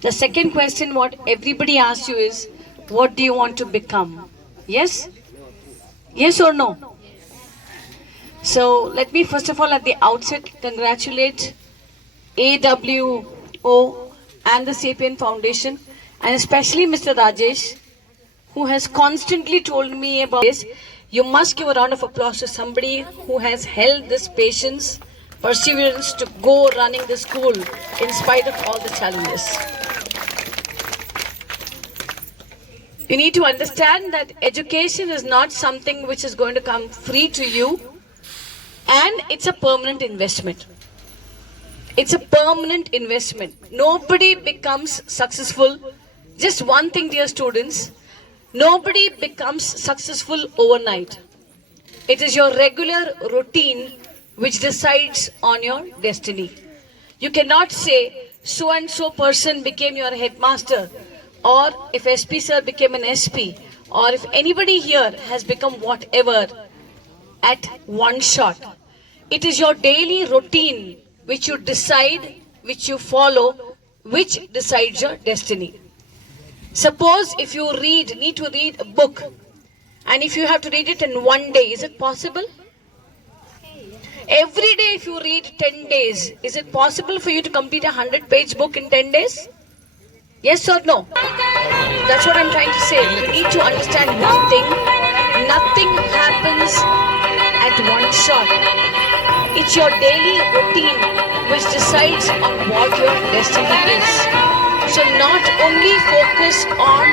The second question, what everybody asks you is, what do you want to become? Yes? Yes or no? So let me first of all at the outset congratulate AWO and the Sapien Foundation, and especially Mr. Rajesh, who has constantly told me about this. You must give a round of applause to somebody who has held this patience, perseverance to go running the school in spite of all the challenges. You need to understand that education is not something which is going to come free to you, and it's a permanent investment. It's a permanent investment. Nobody becomes successful. Just one thing, dear students, nobody becomes successful overnight. It is your regular routine which decides on your destiny. You cannot say so and so person became your headmaster, or if SP sir became an SP, or if anybody here has become whatever at one shot. It is your daily routine which you decide, which you follow, which decides your destiny. Suppose if you need to read a book, and if you have to read it in one day, is it possible? Every day if you read 10 days, is it possible for you to complete a 100-page book in 10 days? Yes or no? That's what I'm trying to say. You need to understand one thing. Nothing happens at one shot. It's your daily routine which decides on what your destiny is. So not only focus on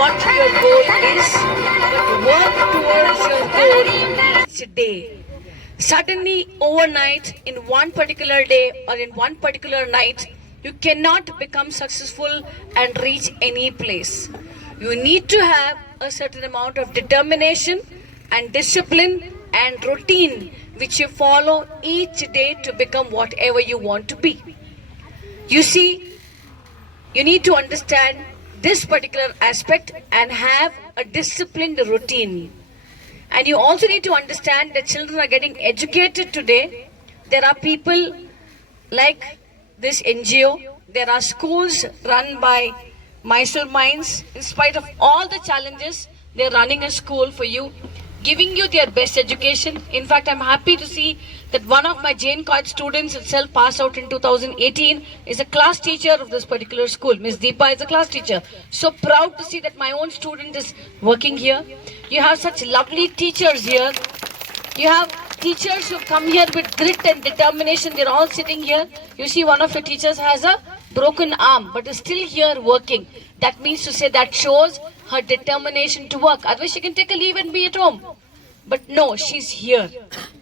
what your goal is, but work towards your goal each day. Suddenly, overnight, in one particular day or in one particular night, you cannot become successful and reach any place. You need to have a certain amount of determination and discipline and routine which you follow each day to become whatever you want to be. You see, you need to understand this particular aspect and have a disciplined routine. And you also need to understand that children are getting educated today. There are people like this NGO. There are schools run by Mysore Minds. In spite of all the challenges, they're running a school for you, giving you their best education. In fact, I'm happy to see that one of my Jane College students itself passed out in 2018 is a class teacher of this particular school. Miss Deepa is a class teacher. So proud to see that my own student is working here. You have such lovely teachers here. You have teachers who come here with grit and determination. They're all sitting here. You see one of your teachers has a broken arm but is still here working. That means to say that shows her determination to work. Otherwise she can take a leave and be at home. But no, she's here,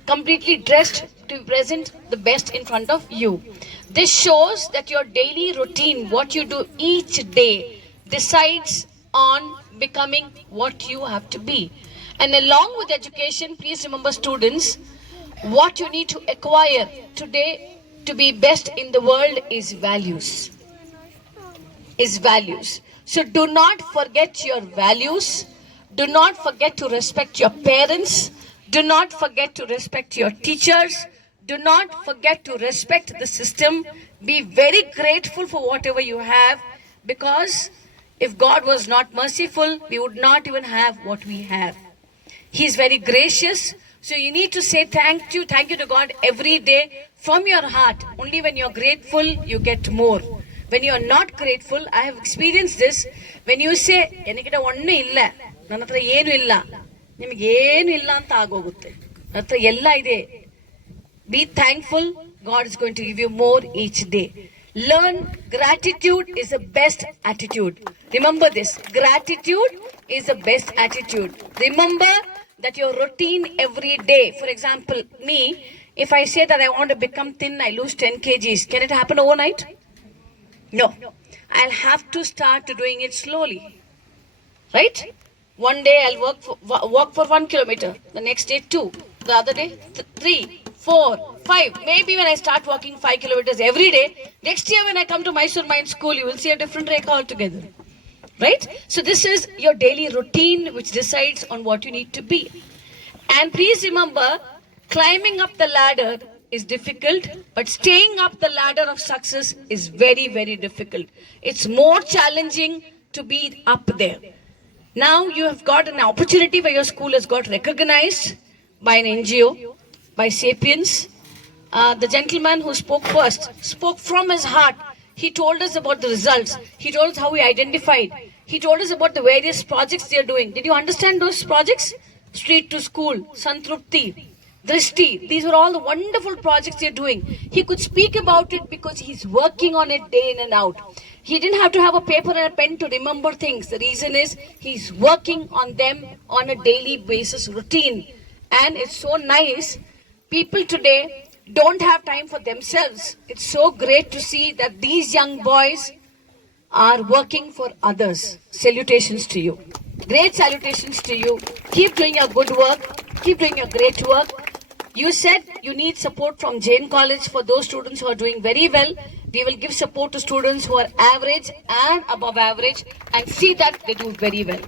completely dressed to present the best in front of you. This shows that your daily routine, what you do each day, decides on becoming what you have to be. And along with education, please remember students, what you need to acquire today to be best in the world is values. So do not forget your values. Do not forget to respect your parents. Do not forget to respect your teachers. Do not forget to respect the system. Be very grateful for whatever you have, because if God was not merciful, we would not even have what we have. He is very gracious. So you need to say thank you to God every day from your heart. Only when you're grateful, you get more. When you are not grateful, I have experienced this. When you say, "Enikita onnu illa, nanatra yenu illa," nimage yenu illa anta agogutte. Nanatra ella ide. Be thankful. God is going to give you more each day. Learn gratitude is the best attitude. Remember this. Gratitude is the best attitude. Remember that your routine every day. For example, me, if I say that I want to become thin, I lose 10 kgs. Can it happen overnight? No. I'll have to start doing it slowly. Right? One day I'll walk for 1 kilometer. The next day 2. The other day 3, 4, 5. Maybe when I start walking 5 kilometers every day, next year when I come to Mysore Mind School, you will see a different Rekha altogether. Right? So this is your daily routine which decides on what you need to be. And please remember, climbing up the ladder is difficult, but staying up the ladder of success is very, very difficult. It's more challenging to be up there. Now you have got an opportunity where your school has got recognized by an NGO, by Sapiens. The gentleman who spoke first spoke from his heart. He told us about the results. He told us how he identified. He told us about the various projects they are doing. Did you understand those projects? Street to School, Santrupti, Drishti. These were all the wonderful projects they are doing. He could speak about it because he's working on it day in and out. He didn't have to have a paper and a pen to remember things. The reason is he's working on them on a daily basis routine. And it's so nice. People today don't have time for themselves. It's so great to see that these young boys are working for others. Salutations to you. Great salutations to you. Keep doing your good work. Keep doing your great work. You said you need support from Jain College for those students who are doing very well. We will give support to students who are average and above average and see that they do very well.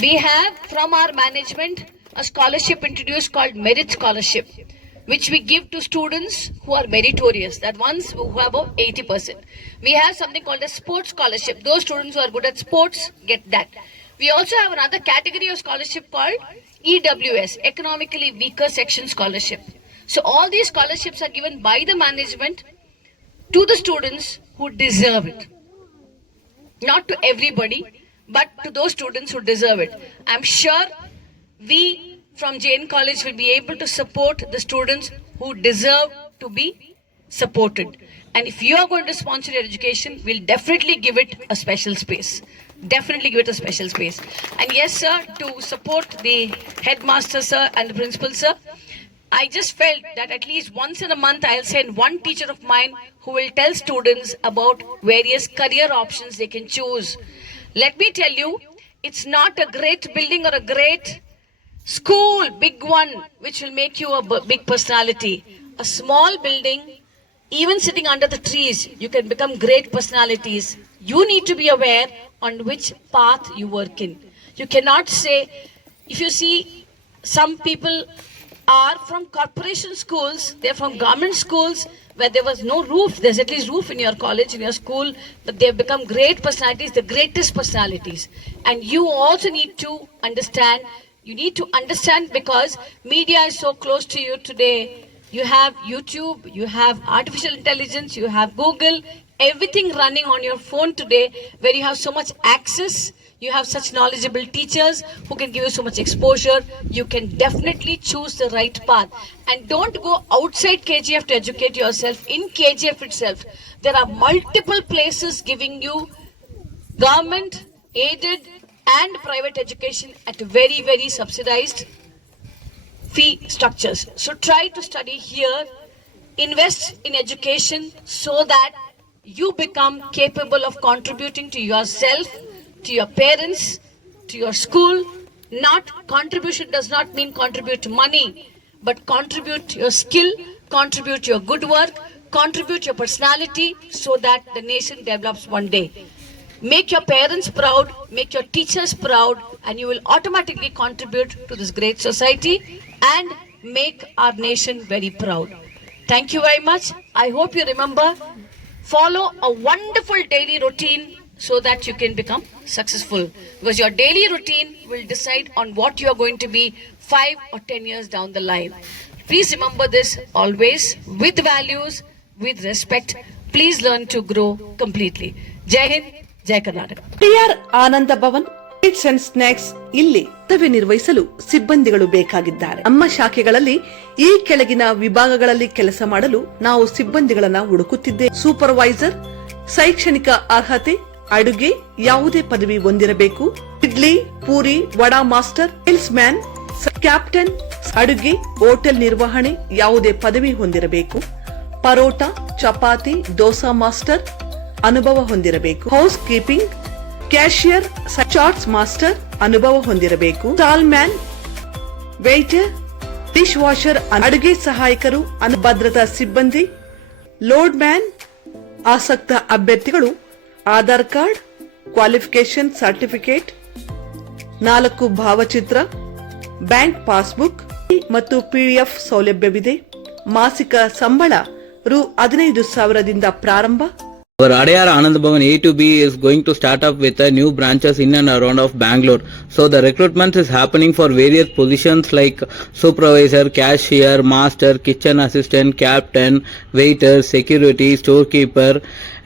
We have from our management a scholarship introduced called Merit Scholarship, which we give to students who are meritorious, that ones who have above 80%. We have something called a sports scholarship. Those students who are good at sports get that. We also have another category of scholarship called EWS, Economically Weaker Section Scholarship. So all these scholarships are given by the management to the students who deserve it. Not to everybody, but to those students who deserve it. I'm sure we from Jain College will be able to support the students who deserve to be supported. And if you are going to sponsor your education, we'll definitely give it a special space. Definitely give it a special space. And yes, sir, to support the headmaster, sir, and the principal, sir, I just felt that at least once in a month, I'll send one teacher of mine who will tell students about various career options they can choose. Let me tell you, it's not a great building or a great school, big one, which will make you a big personality. A small building, even sitting under the trees, you can become great personalities. You need to be aware on which path you work in. You cannot say, if you see some people are from corporation schools, they're from government schools where there was no roof. There's at least roof in your college, in your school, but they've become great personalities, the greatest personalities. And you also need to understand. You need to understand because media is so close to you today. You have YouTube, you have artificial intelligence, you have Google, everything running on your phone today where you have so much access. You have such knowledgeable teachers who can give you so much exposure. You can definitely choose the right path. And don't go outside KGF to educate yourself. In KGF itself, there are multiple places giving you government, aided, and private education at very, very subsidized fee structures. So try to study here, invest in education so that you become capable of contributing to yourself, to your parents, to your school. Not contribution does not mean contribute money, but contribute your skill, contribute your good work, contribute your personality so that the nation develops one day. Make your parents proud, make your teachers proud, and you will automatically contribute to this great society and make our nation very proud. Thank you very much. I hope you remember, follow a wonderful daily routine so that you can become successful. Because your daily routine will decide on what you are going to be 5 or 10 years down the line. Please remember this always, with values, with respect. Please learn to grow completely. Jai Hind. ಜಯ Karnataka. TR Ananda Bhavan sweets and snacks ಇಲ್ಲಿ ಕರ್ತವ್ಯ ನಿರ್ವಹಿಸಲು ಸಿಬ್ಬಂದಿಗಳು ಬೇಕಾಗಿದ್ದಾರೆ. ನಮ್ಮ ಶಾಖೆಗಳಲ್ಲಿ ಈ ಕೆಳಗಿನ ವಿಭಾಗಗಳಲ್ಲಿ ಕೆಲಸ ಮಾಡಲು ನಾವು ಸಿಬ್ಬಂದಿಗಳನ್ನ ಹುಡುಕುತ್ತಿದ್ದೇವೆ. ಸೂಪರ್ವೈಸರ್, ಶೈಕ್ಷಣಿಕ ಅರ್ಹತೆ, ಅಡುಗೆ ಯಾವುದೇ ಪದವಿ ಹೊಂದಿರಬೇಕು. Idli, puri, vada master, sales man, captain, ಅಡುಗೆ, ಹೋಟೆಲ್ ನಿರ್ವಹಣೆ ಯಾವುದೇ ಪದವಿ ಹೊಂದಿರಬೇಕು. ಪರೋಟ, ಚಪಾತಿ, ದೋಸಾ ಮಾಸ್ಟರ್ ಅನುಭವ ಹೊಂದಿರಬೇಕು. Housekeeping, cashier, chaats master ಅನುಭವ ಹೊಂದಿರಬೇಕು. Stall man, waiter, dishwasher, ಅಡುಗೆ ಸಹಾಯಕರು, ಭದ್ರತಾ ಸಿಬ್ಬಂದಿ, ಲೋಡ್ ಮ್ಯಾನ್. ಆಸಕ್ತ ಅಭ್ಯರ್ಥಿಗಳು ಆಧಾರ್ ಕಾರ್ಡ್, ಕ್ವಾಲಿಫಿಕೇಶನ್ ಸರ್ಟಿಫಿಕೇಟ್, 4 ಭಾವಚಿತ್ರ, ಬ್ಯಾಂಕ್ ಪಾಸ್ಬುಕ್ ಮತ್ತು PDF ಸೌಲಭ್ಯವಿದೆ. ಮಾಸಿಕ ಸಂಬಳ ರು 15,000ದಿಂದ ಪ್ರಾರಂಭ. Our Adyar Anand Bhavan A to B is going to start up with a new branches in and around of Bangalore. So the recruitment is happening for various positions like supervisor, cashier, master, kitchen assistant, captain, waiter, security, storekeeper,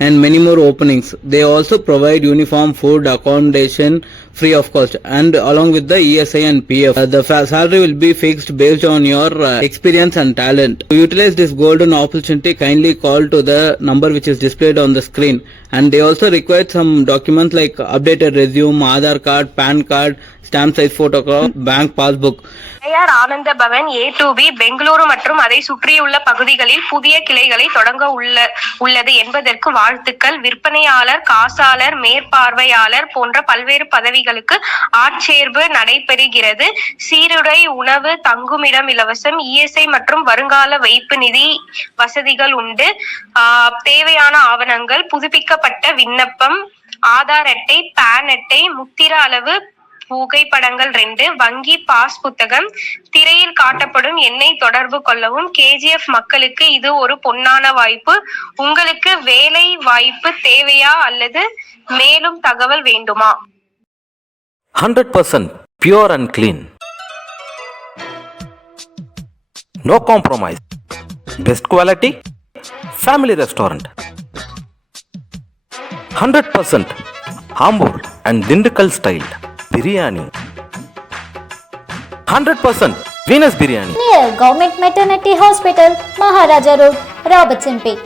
and many more openings. They also provide uniform, food, accommodation free of cost, and along with the ESI and PF. The salary will be fixed based on your experience and talent. To utilize this golden opportunity, kindly call to the number which is displayed on the screen. And they also require some documents like updated resume, Aadhaar card, PAN card, stamp size photograph, bank passbook. Adyar Ananda Pawan A2B Bengaluru மற்றும் அதை சுற்றியுள்ள பகுதிகளில் புதிய கிளைகளை தொடங்க உள்ளது என்பதற்கு வாழ்த்துக்கள். விற்பனையாளர், காசாளர், மேற்பார்வையாளர் போன்ற பல்வேறு பதவிகளுக்கு ஆட்சேர்வு நடைபெறுகிறது. சீருடை, உணவு, தங்குமிடம் இலவசம், ESI மற்றும் வருங்கால வைப்பு நிதி வசதிகள் உண்டு. தேவையான ஆவணங்கள்: புதுப்பிக்கப்பட்ட விண்ணப்பம், ஆதார் அட்டை, பான் அட்டை, முத்திர அளவு புகைப்படங்கள் 2, வங்கி பாஸ் புத்தகம். திரையில் காட்டப்படும் எண்ணை தொடர்பு கொள்ளவும். KGF மக்களுக்கு இது ஒரு பொன்னான வாய்ப்பு. உங்களுக்கு வேலை வாய்ப்பு தேவையா அல்லது மேலும் தகவல் வேண்டுமா? 100% pure and clean. No compromise. Best quality. Family restaurant. 100% Ambur and Dindigul style. Biryani. 100% Venus Biryani. Near Government Maternity Hospital, Maharaja Road, Robertsonpet.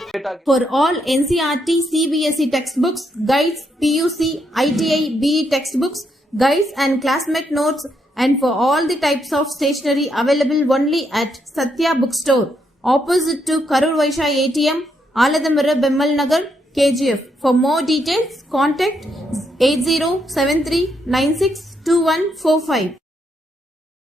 For all NCERT, CBSE textbooks, guides, PUC, ITI, BE textbooks, guides and classmate notes, and for all the types of stationery available only at Satya Bookstore, opposite to Karur Vaishya ATM, Aladamara, Bemmal Nagar, KGF. For more details, contact 8073962145.